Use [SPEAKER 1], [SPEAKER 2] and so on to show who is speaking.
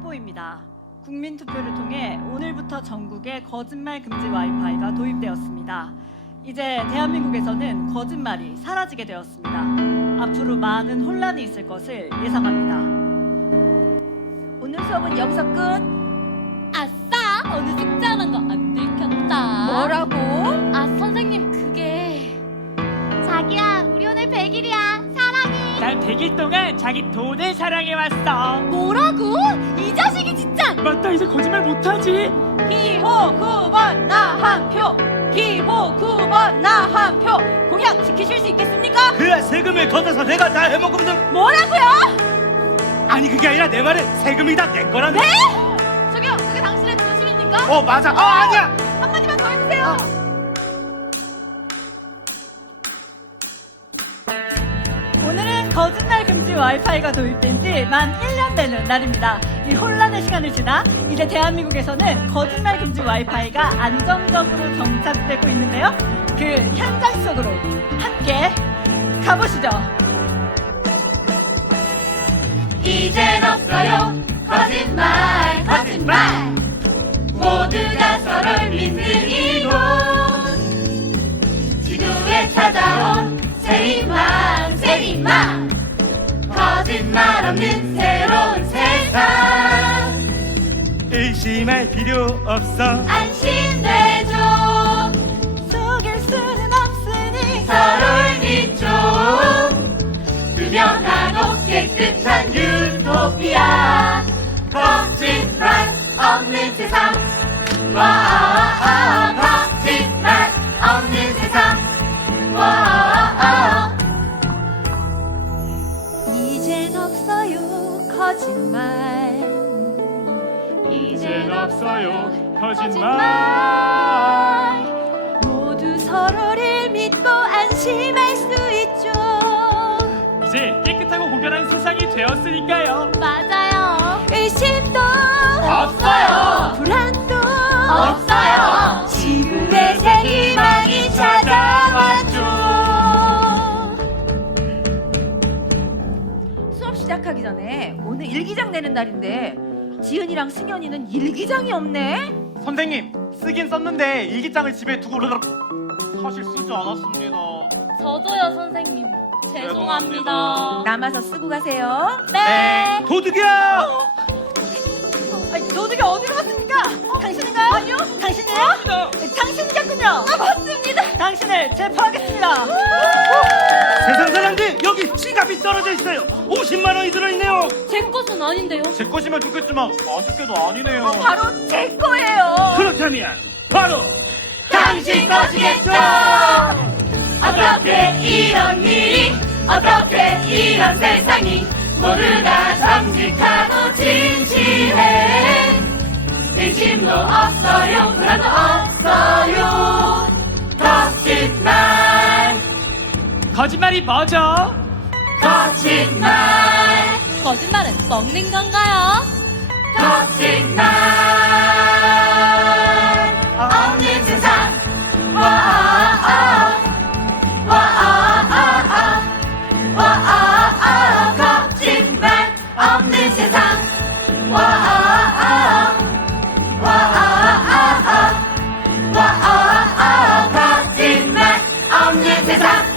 [SPEAKER 1] 속보입니다. 국민 투표를 통해 오늘부터 전국에 거짓말 금지 와이파이가 도입되었습니다. 이제 대한민국에서는 거짓말이 사라지게 되었습니다. 앞으로 많은 혼란이 있을 것을 예상합니다.
[SPEAKER 2] 오늘 수업은 여기서 끝.
[SPEAKER 3] 아싸! 오늘 숙제하는 거 안 들켰다.
[SPEAKER 2] 뭐라고?
[SPEAKER 3] 아, 선생님, 그게. 자기야, 우리 오늘 100일이야. 사랑해.
[SPEAKER 4] 난 100일 동안 자기 돈을 사랑해왔어.
[SPEAKER 3] 진짜!
[SPEAKER 4] 맞다, 이제 거짓말 못하지.
[SPEAKER 2] 기호 9번 나 한 표. 기호 9번 나 한 표. 공약 지키실 수 있겠습니까?
[SPEAKER 5] 그래 세금을 걷어서 내가 다 해먹으면
[SPEAKER 2] 뭐라고요?
[SPEAKER 5] 아니 그게 아니라 내 말은 세금이 다 내 거란데
[SPEAKER 2] 네? 저기요, 그게 당신의 진심입니까?
[SPEAKER 5] 어 맞아 아 아니야
[SPEAKER 2] 한마디만 더 해주세요.
[SPEAKER 1] 오늘은 거짓말 금지 와이파이가 도입된 지 만 1년 되는 날입니다. 이 혼란의 시간을 지나 이제 대한민국에서는 거짓말 금지 와이파이가 안정적으로 정착되고 있는데요. 그 현장 속으로 함께 가보시죠.
[SPEAKER 3] 이젠 없어요. 거짓말, 거짓말. 모두가 서로를 믿는 이곳. 지구에 찾아온 새 희망. 거짓말 없는
[SPEAKER 5] 의심할 필요 없어
[SPEAKER 3] 안심되죠.
[SPEAKER 1] 속일 수는 없으니
[SPEAKER 3] 서로를 믿죠. 투명하고 깨끗한 유토피아. 거짓말 없는 세상. 와, 거짓말 없는 세상. 와,
[SPEAKER 2] 이젠 없어요 거짓말.
[SPEAKER 4] 없어요,
[SPEAKER 3] 거짓말.
[SPEAKER 2] 모두 서로를 믿고 안심할 수 있죠.
[SPEAKER 4] 이제 깨끗하고 고결한 세상이 되었으니까요.
[SPEAKER 3] 맞아요.
[SPEAKER 2] 의심도
[SPEAKER 4] 없어요.
[SPEAKER 2] 불안도
[SPEAKER 3] 없어요.
[SPEAKER 2] 지구의 새 희망이 찾아왔죠. 수업 시작하기 전에 오늘 일기장 내는 날인데 지은이랑 승현이는 일기장이 없네.
[SPEAKER 5] 선생님 쓰긴 썼는데 일기장을 집에 두고 그러더라 사실 쓰지 않았습니다
[SPEAKER 3] 저도요, 선생님. 죄송합니다.
[SPEAKER 2] 남아서 쓰고 가세요.
[SPEAKER 3] 네.
[SPEAKER 5] 도둑이야
[SPEAKER 1] 아니, 도둑이 어디로 갔습니까? 당신인가요? 아니요. 당신이에요? 네, 당신이겠군요. 아, 맞습니다. 당신을 체포하겠습니다.
[SPEAKER 5] 세상 사람들 여기 지갑이 떨어져 있어요 50만 원이 들어있네요
[SPEAKER 3] 제 것은 아닌데요.
[SPEAKER 5] 제 것이면 좋겠지만 아쉽게도 아니네요
[SPEAKER 2] 바로 제 거예요.
[SPEAKER 5] 그렇다면 바로
[SPEAKER 3] 당신 것이겠죠. 어떻게 이런 일이, 어떻게 이런 세상이 모두가 정직하고 진실해. 의심도 없어요, 불안도 없어요. 거짓말,
[SPEAKER 4] 거짓말이 뭐죠?
[SPEAKER 3] 거짓말. 거짓말은 먹는 건가요? 거짓말. 없는 세상. 와 아. 와아아아 와아아아 와아아아와아아아와아아아. 아, 아, 거짓말. 없는 세상.